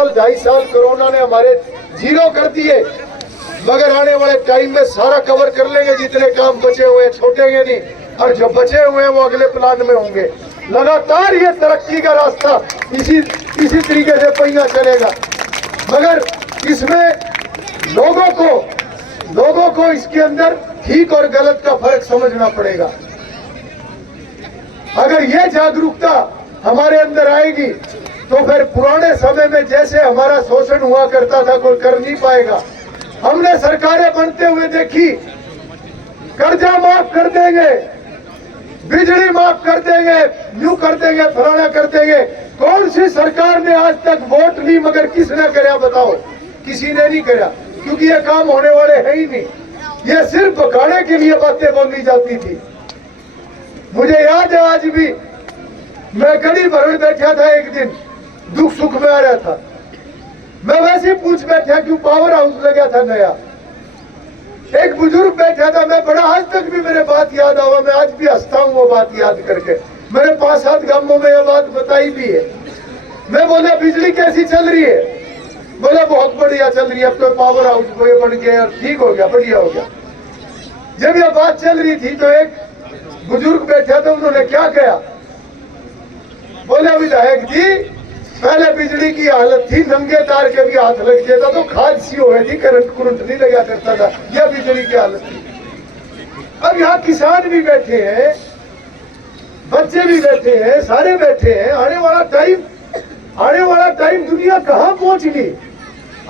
साल 2.5 साल कोरोना ने हमारे जीरो कर दिए, मगर आने वाले टाइम में सारा कवर कर लेंगे। जितने काम बचे हुए हैं छूटेंगे नहीं, और जो बचे हुए हैं वो अगले प्लान में होंगे। लगातार ये तरक्की का रास्ता इसी तरीके से पहिया चलेगा, मगर इसमें लोगों को इसके अंदर ठीक और गलत का फर्क समझना पड़ेगा। अगर ये जागरूकता हमारे अंदर आएगी तो फिर पुराने समय में जैसे हमारा शोषण हुआ करता था कोई कर नहीं पाएगा। हमने सरकारें बनते हुए देखी, कर्जा माफ कर देंगे, बिजली माफ कर देंगे, यूं कर देंगे, फलाना कर देंगे। कौन सी सरकार ने आज तक वोट ली, मगर किसने कराया बताओ? किसी ने नहीं कराया, क्योंकि ये काम होने वाले है ही नहीं। ये सिर्फ बखाड़े के लिए बातें बोली जाती थी। मुझे याद है आज भी, मैं गली भर में बैठा था, एक दिन दुख सुख में आ रहा था, मैं वैसे ही पूछ बैठा क्यों पावर हाउस लगा था नया। एक बुजुर्ग बैठा था, मैं बड़ा आज तक भी मेरे बात याद आवा, मैं आज भी हंसता हूँ वो बात याद करके। मैंने 5-7 गांवों में ये बात बताई भी है। मैं बोला बिजली कैसी चल रही है? बोला बहुत बढ़िया चल रही है, अब तो पावर हाउस को ये बन गया, ठीक हो गया, बढ़िया हो गया। जब ये बात चल रही थी तो एक बुजुर्ग बैठा था, उन्होंने क्या कहा? बोले विधायक जी, पहले बिजली की हालत थी, नंगे तार के भी हाथ लग जाता तो खाद सी हो गई थी, करंट नहीं लगा करता था, यह बिजली की हालत थी। अब यहाँ किसान भी बैठे हैं, बच्चे भी बैठे हैं, सारे बैठे हैं। आने वाला टाइम दुनिया कहाँ पहुंच गई?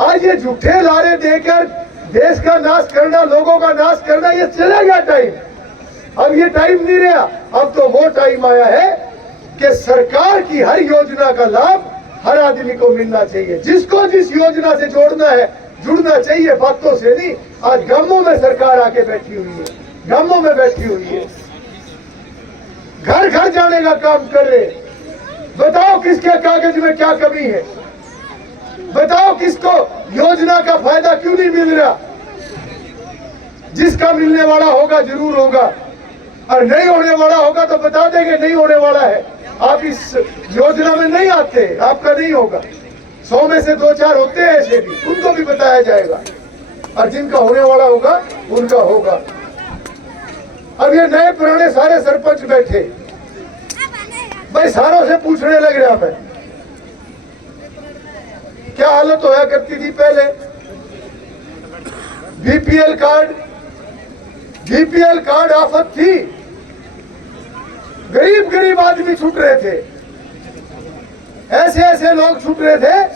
आज ये झूठे लारे देकर देश का नाश करना, लोगों का नाश करना, ये चला गया टाइम। अब ये टाइम नहीं रहा। अब तो वो टाइम आया है कि सरकार की हर योजना का लाभ हर आदमी को मिलना चाहिए। जिसको जिस योजना से जोड़ना है जुड़ना चाहिए, बातों से नहीं। आज गांवों में सरकार आके बैठी हुई है, गांवों में बैठी हुई है, घर घर जाने का काम कर रहे। बताओ किसके कागज में क्या कमी है? बताओ किसको योजना का फायदा क्यों नहीं मिल रहा? जिसका मिलने वाला होगा जरूर होगा, और नहीं होने वाला होगा तो बता देंगे नहीं होने वाला है, आप इस योजना में नहीं आते, आपका नहीं होगा। 100 में से 2-4 होते हैं ऐसे भी, उनको भी बताया जाएगा, और जिनका होने वाला होगा उनका होगा। अब ये नए पुराने सारे सरपंच बैठे, भाई सारों से पूछने लग रहा मैं, क्या हालत होया करती थी पहले? बीपीएल कार्ड आफत थी, गरीब आदमी छूट रहे थे, ऐसे लोग छूट रहे थे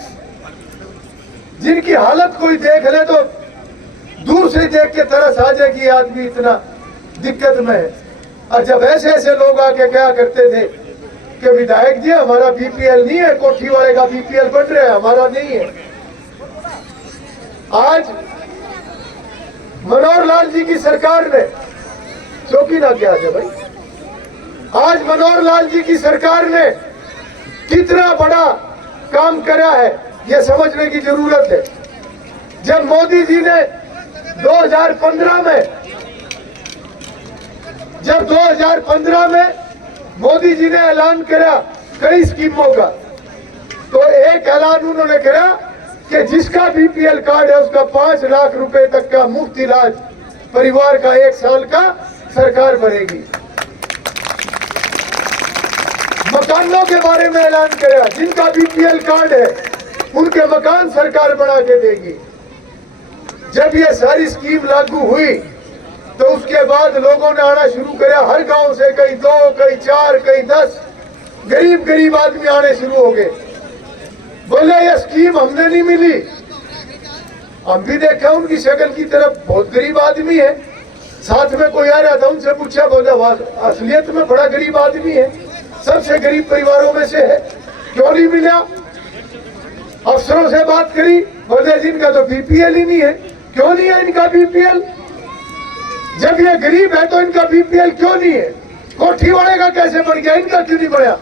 जिनकी हालत कोई देख ले तो दूर से देख के तरस आ जाए कि आदमी इतना दिक्कत में है। और जब ऐसे लोग आके क्या करते थे कि विधायक जी हमारा बीपीएल नहीं है, कोठी वाले का बीपीएल बन रहा है, हमारा नहीं है। आज मनोहर लाल जी की सरकार ने, चौकी ना क्या है भाई, आज मनोहर लाल जी की सरकार ने कितना बड़ा काम करा है ये समझने की जरूरत है। जब मोदी जी ने 2015 में मोदी जी ने ऐलान करा कई स्कीमों का, तो एक ऐलान उन्होंने करा कि जिसका बीपीएल कार्ड है उसका 5 लाख रुपए तक का मुफ्त इलाज परिवार का 1 साल का सरकार भरेगी। मकानों के बारे में ऐलान करा, जिनका बीपीएल कार्ड है उनके मकान सरकार बना के देगी। जब ये सारी स्कीम लागू हुई तो उसके बाद लोगों ने आना शुरू किया, हर गांव से कई 2, कई 4, कई 10 गरीब आदमी आने शुरू हो गए। बोले ये स्कीम हमने नहीं मिली। हम भी देखा उनकी शक्ल की तरफ, बहुत गरीब आदमी है। साथ में कोई आ रहा था, उनसे पूछा, बोला असलियत में बड़ा गरीब आदमी है, सबसे गरीब परिवारों में से है, क्यों नहीं मिला? अफसरों से बात करी, बोले जिनका तो बीपीएल ही नहीं है। क्यों नहीं है इनका बीपीएल? जब ये गरीब है तो इनका बीपीएल क्यों नहीं है? कोठी वाले का कैसे बढ़ गया, इनका क्यों नहीं बढ़ा?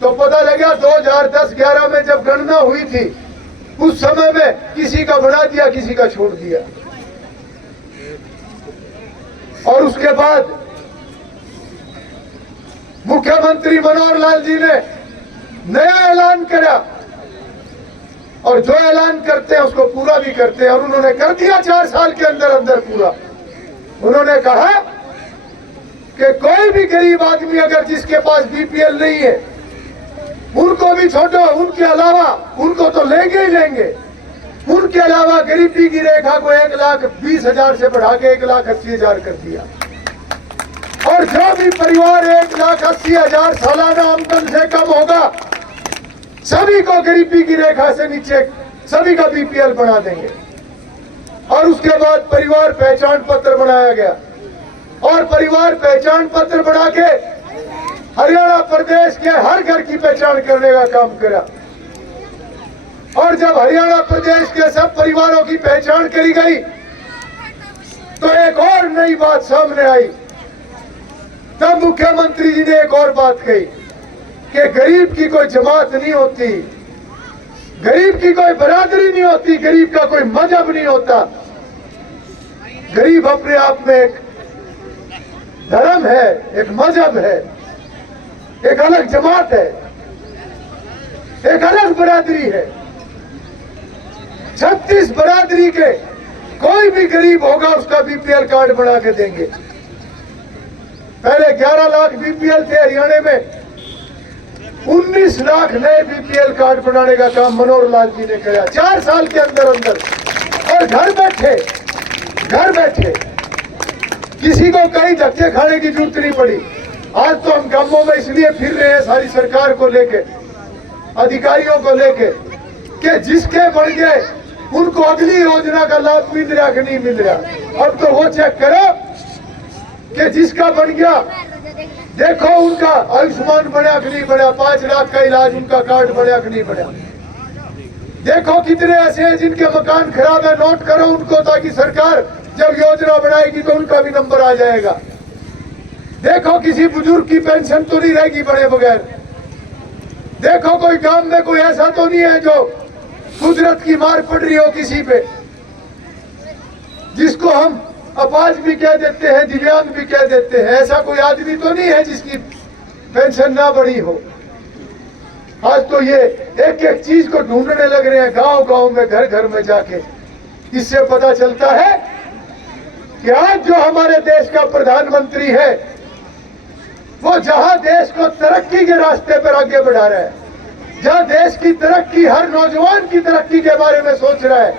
तो पता लगा 2010-11 में जब गणना हुई थी, उस समय में किसी का बढ़ा दिया, किसी का छोड़ दिया। और उसके बाद मुख्यमंत्री मनोहर लाल जी ने नया ऐलान करा और जो ऐलान करते हैं उसको पूरा भी करते हैं, और उन्होंने कर दिया 4 साल के अंदर अंदर पूरा। उन्होंने कहा कि कोई भी गरीब आदमी अगर जिसके पास बीपीएल नहीं है उनको भी छोड़ो, उनके अलावा उनको तो लेंगे ही लेंगे, उनके अलावा गरीबी की रेखा को 1,20,000 से बढ़ा के 1,80,000 कर दिया। और जो भी परिवार 1,80,000 सालाना आमदन से कम होगा सभी को गरीबी की रेखा से नीचे सभी का बीपीएल बना देंगे। और उसके बाद परिवार पहचान पत्र बनाया गया, और परिवार पहचान पत्र बना के हरियाणा प्रदेश के हर घर की पहचान करने का काम करा। और जब हरियाणा प्रदेश के सब परिवारों की पहचान करी गई तो एक और नई बात सामने आई। तब मुख्यमंत्री जी ने एक और बात कही कि गरीब की कोई जमात नहीं होती, गरीब की कोई बरादरी नहीं होती, गरीब का कोई मजहब नहीं होता। गरीब अपने आप में एक धर्म है, एक मजहब है, एक अलग जमात है, एक अलग बरादरी है। 36 बरादरी के कोई भी गरीब होगा उसका बीपीएल कार्ड बना के देंगे। पहले 11 लाख बीपीएल थे हरियाणा में, 19 लाख नए बीपीएल कार्ड बनाने का काम मनोहर लाल जी ने किया 4 साल के अंदर अंदर। और घर बैठे किसी को कहीं धक्के खाने की जरूरत नहीं पड़ी। आज तो हम गांवों में इसलिए फिर रहे हैं सारी सरकार को लेके, अधिकारियों को लेके, कि जिसके बन गए उनको अगली योजना का लाभ मिल रहा कि नहीं मिल रहा। अब तो वो चेक करो कि जिसका बन गया, देखो उनका आयुष्मान बना कि नहीं बना, 5 लाख का इलाज उनका कार्ड बना कि नहीं बना। देखो कितने ऐसे हैं जिनके मकान खराब है, नोट करो उनको, ताकि सरकार जब योजना बनाएगी तो उनका भी नंबर आ जाएगा। देखो किसी बुजुर्ग की पेंशन तो नहीं रहेगी बड़े बगैर। देखो कोई गांव में कोई ऐसा तो नहीं है जो कुदरत की मार पड़ रही हो किसी पे, जिसको हम अपाज भी कह देते हैं, दिव्यांग भी कह देते हैं। ऐसा कोई आदमी तो नहीं है जिसकी पेंशन ना बढ़ी हो। आज तो ये एक एक चीज को ढूंढने लग रहे हैं गांव गांव में, घर घर में जाके। इससे पता चलता है कि आज जो हमारे देश का प्रधानमंत्री है वो जहां देश को तरक्की के रास्ते पर आगे बढ़ा रहा है, जहां देश की तरक्की, हर नौजवान की तरक्की के बारे में सोच रहा है,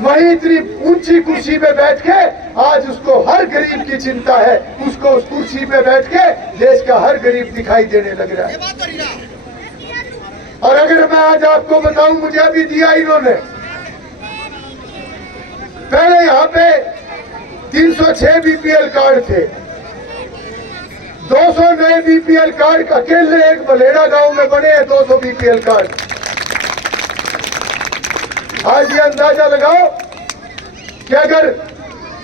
वहीं इतनी ऊंची कुर्सी पे बैठ के आज उसको हर गरीब की चिंता है। उसको उस कुर्सी पे बैठ के देश का हर गरीब दिखाई देने लग रहा है। और अगर मैं आज आपको बताऊं, मुझे अभी दिया इन्होंने, पहले यहाँ पे 306 बीपीएल कार्ड थे, 200 नए बीपीएल कार्ड अकेले एक बलेड़ा गांव में बने हैं 200 बीपीएल कार्ड। आज ये अंदाजा लगाओ कि अगर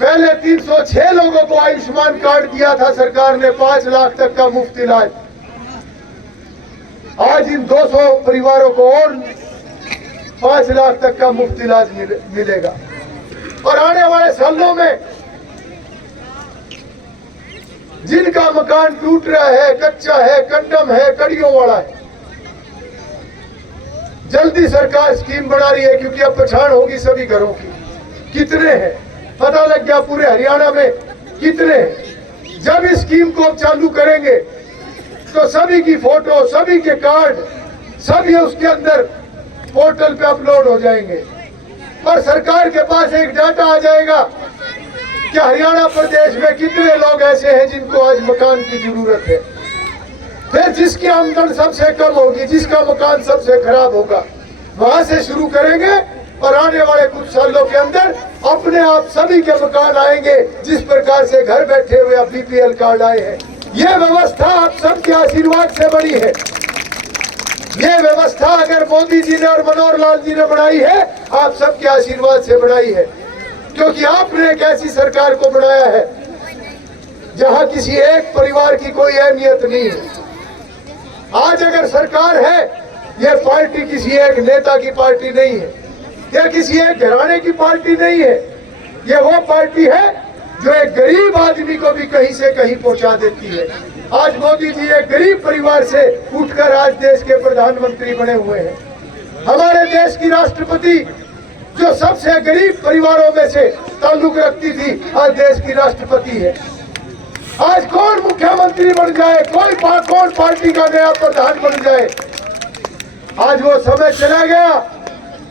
पहले 306 लोगों को आयुष्मान कार्ड दिया था सरकार ने 5 लाख तक का मुफ्त इलाज, आज इन 200 परिवारों को और 5 लाख तक का मुफ्त इलाज मिलेगा। और आने वाले सालों में जिनका मकान टूट रहा है, कच्चा है, कंडम है, कड़ियों वाला है, जल्दी सरकार स्कीम बना रही है, क्योंकि अब पहचान होगी सभी घरों की। कितने हैं पता लग गया पूरे हरियाणा में कितने हैं। जब इस स्कीम को चालू करेंगे तो सभी की फोटो, सभी के कार्ड, सभी उसके अंदर पोर्टल पे अपलोड हो जाएंगे और सरकार के पास एक डाटा आ जाएगा कि हरियाणा प्रदेश में कितने लोग ऐसे हैं जिनको आज मकान की जरूरत है। फिर जिसकी आमदन सबसे कम होगी, जिसका मकान सबसे खराब होगा, वहां से शुरू करेंगे और आने वाले कुछ सालों के अंदर अपने आप सभी के मकान आएंगे, जिस प्रकार से घर बैठे हुए अब बीपीएल कार्ड आए हैं। ये व्यवस्था आप सबके आशीर्वाद से बनी है। ये व्यवस्था अगर मोदी जी ने और मनोहर लाल जी ने बनाई है, आप सबके आशीर्वाद से बनाई है, क्योंकि आपने एक ऐसी सरकार को बनाया है जहां किसी एक परिवार की कोई अहमियत नहीं है। आज अगर सरकार है, यह पार्टी किसी एक नेता की पार्टी नहीं है, यह किसी एक घराने की पार्टी नहीं है, यह वो पार्टी है जो एक गरीब आदमी को भी कहीं से कहीं पहुंचा देती है। आज मोदी जी एक गरीब परिवार से उठकर आज देश के प्रधानमंत्री बने हुए हैं। हमारे देश की राष्ट्रपति जो सबसे गरीब परिवारों में से ताल्लुक रखती थी, आज देश की राष्ट्रपति है। आज कौन मुख्यमंत्री बन जाए, कौन पार्टी का नया प्रधान बन जाए, आज वो समय चला गया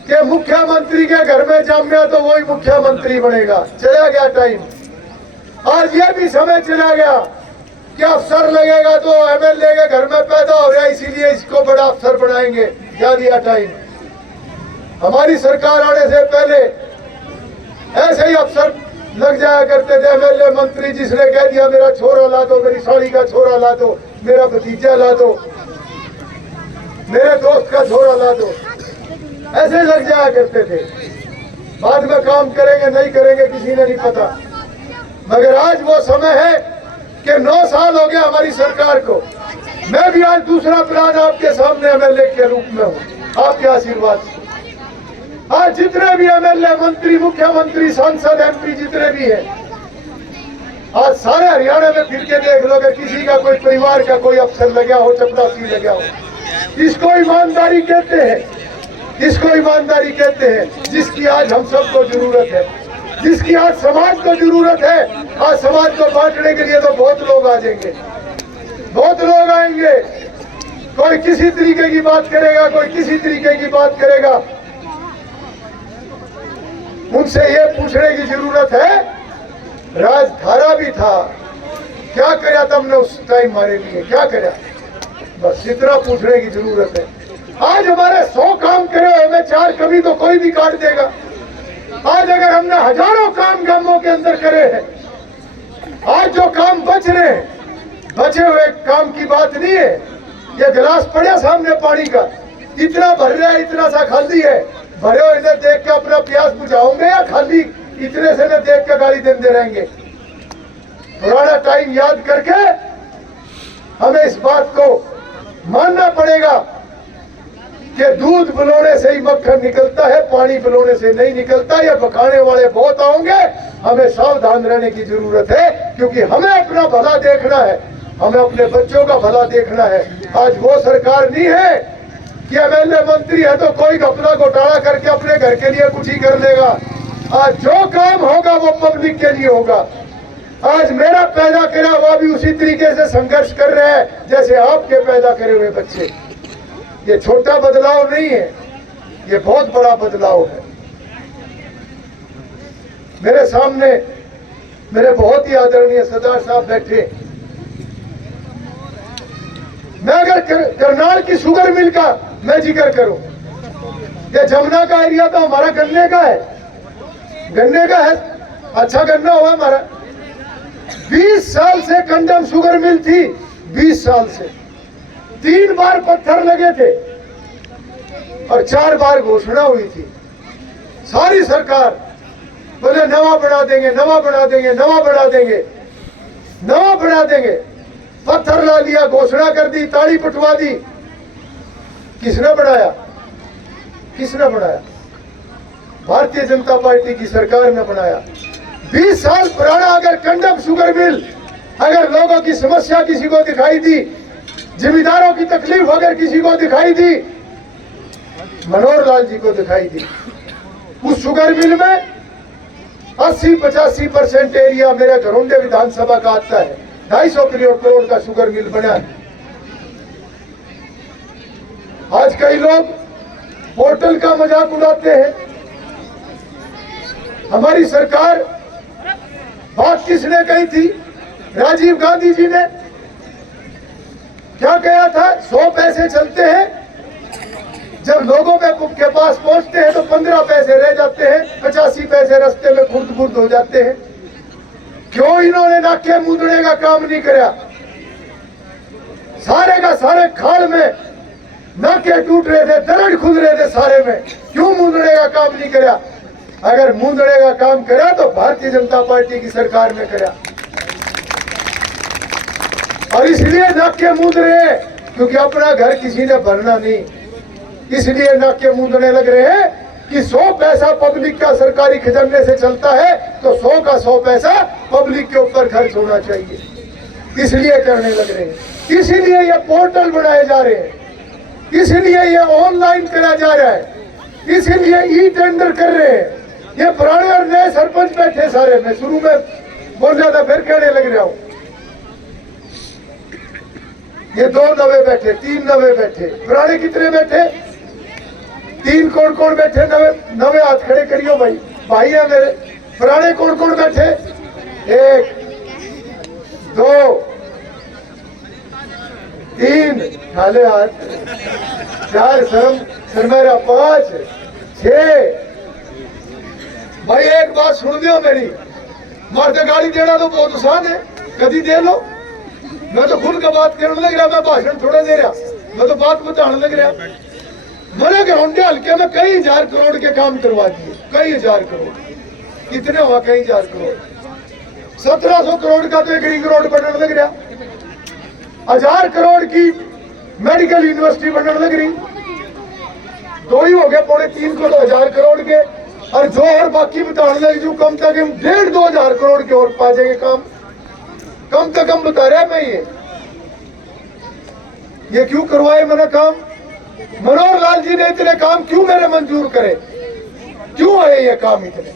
कि मुख्यमंत्री के घर में जम्या तो वही मुख्यमंत्री बनेगा। चला गया टाइम। आज ये भी समय चला गया कि अफसर लगेगा तो एमएलए के घर में पैदा हो गया, इसीलिए इसको बड़ा अफसर बनाएंगे। क्या दिया टाइम। हमारी सरकार आने से पहले ऐसे ही अफसर लग जाया करते थे, एमएलए मंत्री, जिसने कह दिया मेरा छोरा ला दो, मेरी साली का छोरा ला दो, मेरा भतीजा ला दो, मेरे दोस्त का छोरा ला दो, ऐसे लग जाया करते थे। बाद में काम करेंगे नहीं करेंगे किसी ने नहीं पता। मगर आज वो समय है कि 9 साल हो गया हमारी सरकार को। मैं भी आज दूसरा प्लान आपके सामने एमएलए के रूप में हूँ, आपके आशीर्वाद से। आज जितने भी एमएलए, मंत्री, मुख्यमंत्री, सांसद, एमपी जितने भी हैं, आज सारे हरियाणा में फिर के देख लो अगर किसी का कोई परिवार का कोई अफसर लगा हो, चपरासी लगा हो, इसको ईमानदारी कहते हैं, इसको ईमानदारी कहते हैं, जिसकी आज हम सबको जरूरत है, जिसकी आज समाज को जरूरत है। आज समाज को बांटने के लिए तो बहुत लोग आ जाएंगे, बहुत लोग आएंगे। कोई किसी तरीके की बात करेगा, कोई किसी तरीके की बात करेगा। उनसे ये पूछने की जरूरत है, राजधारा भी था, क्या कराया तुमने उस टाइम हमारे लिए, क्या कराया, बस इतना पूछने की जरूरत है। आज हमारे 100 काम करे, हमें 4 कमी तो कोई भी काट देगा। आज अगर हमने हजारों काम गांवों के अंदर करे हैं, आज जो काम बच रहे हैं, बचे हुए काम की बात नहीं है। ये गिलास पड़े सामने पानी का, इतना भर रहा है, इतना सा खाली है, भरे हो इधर देख के अपना प्यास बुझाओगे या खाली इतने से में देख के गाली देते रहेंगे। पुराना टाइम याद करके हमें इस बात को मानना पड़ेगा कि दूध बुलाने से ही मक्खन निकलता है, पानी बुलाने से नहीं निकलता। ये बकाने वाले बहुत होंगे, हमें सावधान रहने की जरूरत है, क्योंकि हमें अपना भला देखना है, हमें अपने बच्चों का भला देखना है। आज वो सरकार नहीं है कि एमएलए मंत्री है तो कोई अपना घोटाला करके अपने घर के लिए कुछ ही कर लेगा। आज जो काम होगा वो पब्लिक के लिए होगा। आज मेरा पैदा करा हुआ भी उसी तरीके से संघर्ष कर रहा है जैसे आपके पैदा करे हुए बच्चे। ये छोटा बदलाव नहीं है, ये बहुत बड़ा बदलाव है। मेरे सामने मेरे बहुत ही आदरणीय सरदार साहब बैठे। मैं अगर करनाल की शुगर मिल का मैं जिक्र करूं, ये जमुना का एरिया तो हमारा गन्ने का है, गन्ने का है, अच्छा गन्ना हुआ हमारा। 20 साल से कंडम शुगर मिल थी, 20 साल से 3 बार पत्थर लगे थे और 4 बार घोषणा हुई थी। सारी सरकार बोले नवा बढ़ा देंगे, नवा बढ़ा देंगे, नवा बढ़ा देंगे, नवा बढ़ा देंगे। पत्थर ला लिया, घोषणा कर दी, ताड़ी पटवा दी। किसने बढ़ाया, किसने बढ़ाया? भारतीय जनता पार्टी की सरकार ने बनाया। 20 साल पुराना अगर कंडम शुगर मिल, अगर लोगों की समस्या किसी को दिखाई दी, जिम्मेदारों की तकलीफ अगर किसी को दिखाई दी, मनोहर लाल जी को दिखाई दी। उस शुगर मिल में 80-85% एरिया मेरे घरोंडे विधानसभा का आता है। 250 करोड़ का शुगर मिल बना है। आज कई लोग पोर्टल का मजाक उड़ाते हैं। हमारी सरकार, बात किसने कही थी? राजीव गांधी जी ने क्या कहा था? 100 पैसे चलते हैं, जब लोगों के पास पहुंचते हैं तो 15 पैसे रह जाते हैं, 85 पैसे रास्ते में खुर्द खुर्द हो जाते हैं। क्यों इन्होंने नाके मूंदने का काम नहीं किया? सारे का सारे खाल में नाके टूट रहे थे, दरड़ खुद रहे थे सारे में, क्यों मूंदने का काम नहीं किया? अगर मूंदने का काम करा तो भारतीय जनता पार्टी की सरकार ने करा। और इसलिए नाके मूंद रहे हैं क्योंकि अपना घर किसी ने भरना नहीं, इसलिए नाके मूंदने लग रहे हैं कि 100 पैसा पब्लिक का सरकारी खजाने से चलता है तो 100 का 100 पैसा पब्लिक के ऊपर खर्च होना चाहिए, इसलिए करने लग रहे हैं। इसीलिए ये पोर्टल बनाए जा रहे हैं। इसलिए ये ऑनलाइन करा जा रहा है, इसीलिए ई टेंडर कर रहे हैं। ये पुराने और नए सरपंच बैठे सारे, मैं शुरू में बोल रहा था फिर कहने लग रहा हूं। ये 2 नवे बैठे, 3 नवे बैठे, पुराने कितने बैठे? 3। कौन कौन बैठे? नवे हाथ खड़े करियो भाई, भाई है मेरे। पुराने कौन कौन बैठे? 1 2 3 खाले हाथ, 4 शर्मेरा, 5 6। भाई एक बात सुन दियो मेरी, मर्द गाली देना तो बहुत आसान है, कभी दे लो। मैं तो खुल का बात करने लग रहा, मैं भाषण थोड़ा दे रहा, मैं तो बात बताने लग रहा। मैंने ग्राउंडे हल्के में कई 1000 करोड़ के काम करवा दिए, कई 1000 करोड़। कितने हुआ? कई 1000 करोड़। 1700 करोड़ का तो एक रिंग रोड बनने लग रहा, 1000 करोड़ की मेडिकल यूनिवर्सिटी बनने लग रही। 2 ही हो गए, 3.5 को तो 1000 करोड़ के, और जो और बाकी बताने लगे जो कम से कम 1.5-2 हजार करोड़ के और पा जाएंगे काम, कम से कम बता रहा मैं। ये क्यों करवाए मैंने काम? मनोहर लाल जी ने इतने काम क्यों मेरे मंजूर करे? क्यों आए ये काम इतने?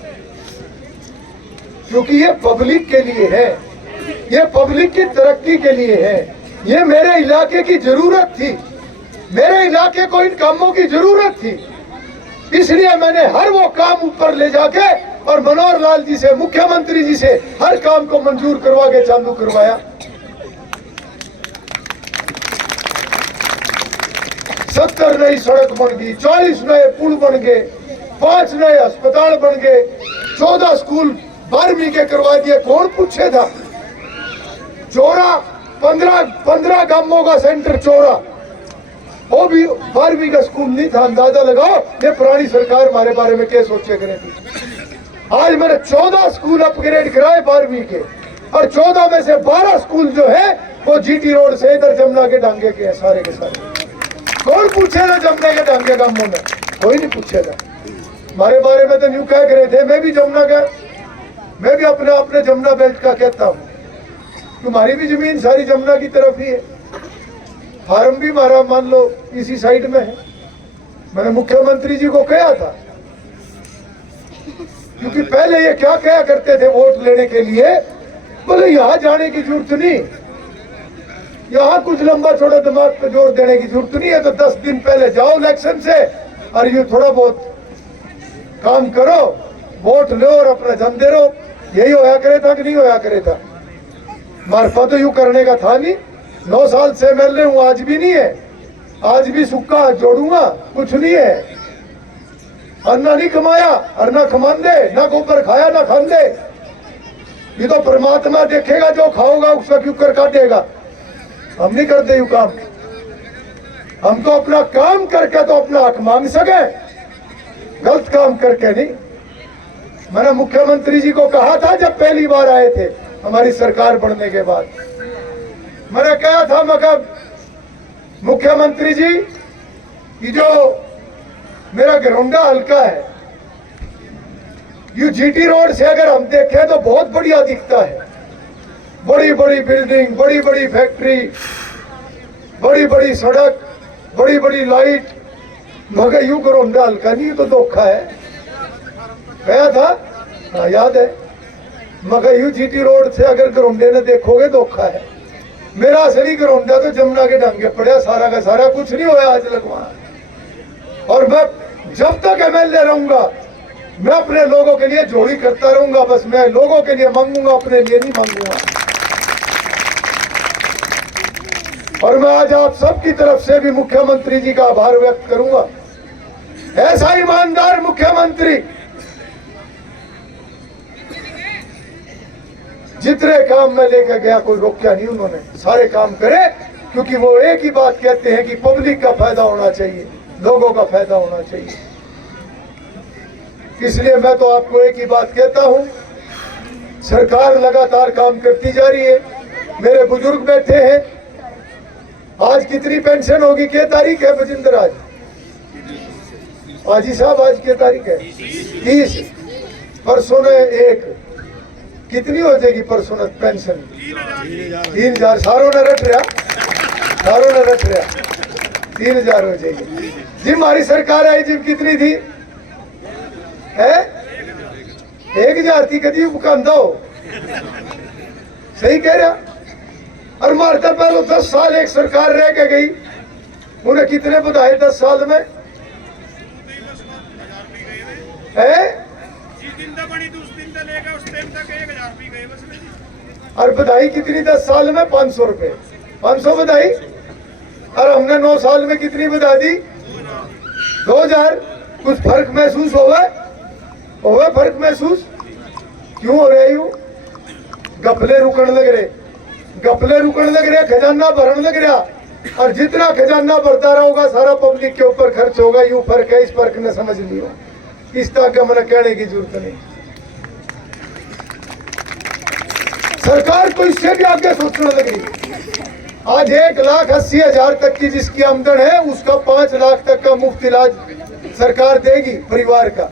क्योंकि ये पब्लिक के लिए है, ये पब्लिक की तरक्की के लिए है। ये मेरे इलाके की जरूरत थी, मेरे इलाके को इन कामों की जरूरत थी, इसलिए मैंने हर वो काम ऊपर ले जाके और मनोहर लाल जी से, मुख्यमंत्री जी से हर काम को मंजूर करवा के चालू करवाया। 70 नई सड़क बन गई, 40 नए पुल बन गए, 5 नए अस्पताल बन गए, 14 स्कूल 12वीं के करवा दिए। कौन पूछे था? चोरा 15 गांवों का सेंटर चोरा, वो भी 12वीं का स्कूल नहीं था। अंदाजा लगाओ ये पुरानी सरकार हमारे बारे में क्या सोचे करेगी। आज मैंने 14 स्कूल अपग्रेड कराए 12वीं के, और 14 में से 12 स्कूल जो है वो जीटी रोड से इधर जमुना के डांगे के हैं सारे के सारे। कौन पूछेगा जमुना के डांगे गांवों में? कोई नहीं पूछेगा। हमारे बारे में तो न्यू कह रहे थे, मैं भी जमुना का, मैं भी अपने जमुना बेल्ट का कहता हूँ। तुम्हारी भी जमीन सारी जमुना की तरफ ही है, फार्म भी हमारा मान लो इसी साइड में है। मैंने मुख्यमंत्री जी को कहा था, क्योंकि पहले ये क्या कहा करते थे वोट लेने के लिए, बोले यहाँ जाने की जरूरत नहीं, यहाँ कुछ लंबा चौड़ा दिमाग पे जोर देने की जरूरत नहीं है, तो 10 दिन पहले जाओ इलेक्शन से और ये थोड़ा बहुत काम करो, वोट लो और अपना जम दे रहो। यही होया करे था कि नहीं होया करे था? मार्फा तो यूं करने का था नहीं। 9 साल से एमएलए हूं, आज भी नहीं है, आज भी सुक्का जोड़ूंगा, कुछ नहीं है। अन्ना नहीं कमाया और ना कमांदे, ना गोबर खाया ना खांदे। ये तो परमात्मा देखेगा, जो खाओगा उसका क्यों कर काटेगा। हम नहीं करते यू काम, हम तो अपना काम करके तो अपना हक मांग सके, गलत काम करके नहीं। मैंने मुख्यमंत्री जी को कहा था जब पहली बार आए थे हमारी सरकार बनने के बाद, मैंने कहा था, मगर मुख्यमंत्री जी ये जो मेरा घरौंडा हल्का है, ये जीटी रोड से अगर हम देखें तो बहुत बढ़िया दिखता है। बड़ी बड़ी बिल्डिंग, बड़ी बड़ी फैक्ट्री, बड़ी बड़ी सड़क, बड़ी बड़ी लाइट, मगर यूं घरौंडा हल्का नहीं, तो धोखा है। कहा था, हाँ याद है। मगर यूं जीटी रोड से अगर घरौंडे ने देखोगे धोखा है। मेरा असली घरौंडा तो जमुना के डांगे पड़ा, सारा का सारा, कुछ नहीं होया आज तक वहां। और मैं जब तक एमएलए रहूंगा मैं अपने लोगों के लिए जोड़ी करता रहूंगा। बस मैं लोगों के लिए मांगूंगा, अपने लिए नहीं मांगूंगा। और मैं आज आप सबकी तरफ से भी मुख्यमंत्री जी का आभार व्यक्त करूंगा। ऐसा ईमानदार मुख्यमंत्री, जितने काम में लेकर गया कोई रोका नहीं उन्होंने, सारे काम करे, क्योंकि वो एक ही बात कहते हैं कि पब्लिक का फायदा होना चाहिए, लोगों का फायदा होना चाहिए। इसलिए मैं तो आपको एक ही बात कहता हूं, सरकार लगातार काम करती जा रही है। मेरे बुजुर्ग बैठे हैं, आज कितनी पेंशन होगी? क्या तारीख है बजिंदर? आज ही साहब आज क्या तारीख है? 30। परसों ने 1, कितनी हो जाएगी परसों पेंशन? 3000। सारों ने रट रहा, सारों ने रट रहा। 3,000 हो जाएगी जी। हमारी सरकार आई जी कितनी थी है 1,000 थी कभी बुकांदा हो सही कह रहा। और मारता पहले 10 साल एक सरकार रह के गई उन्हें कितने बधाए 10 साल में है और बधाई कितनी 10 साल में 500 रुपए 500 बधाई। और हमने 9 साल में कितनी बधा दी 2,000। कुछ फर्क महसूस होगा फर्क महसूस क्यों हो रहा है यूं गपले रुकने लग रहे खजाना भरने लग रहा। और जितना खजाना बढ़ता रहेगा सारा पब्लिक के ऊपर खर्च होगा। यूं फर्क है इस फर्क ने समझ लियो इस तक का मैंने कहने की जरूरत नहीं। सरकार तो इससे भी आगे सोचने लग रही। आज 1,80,000 तक की जिसकी आमदन है उसका 5 लाख तक का मुफ्त इलाज सरकार देगी परिवार का।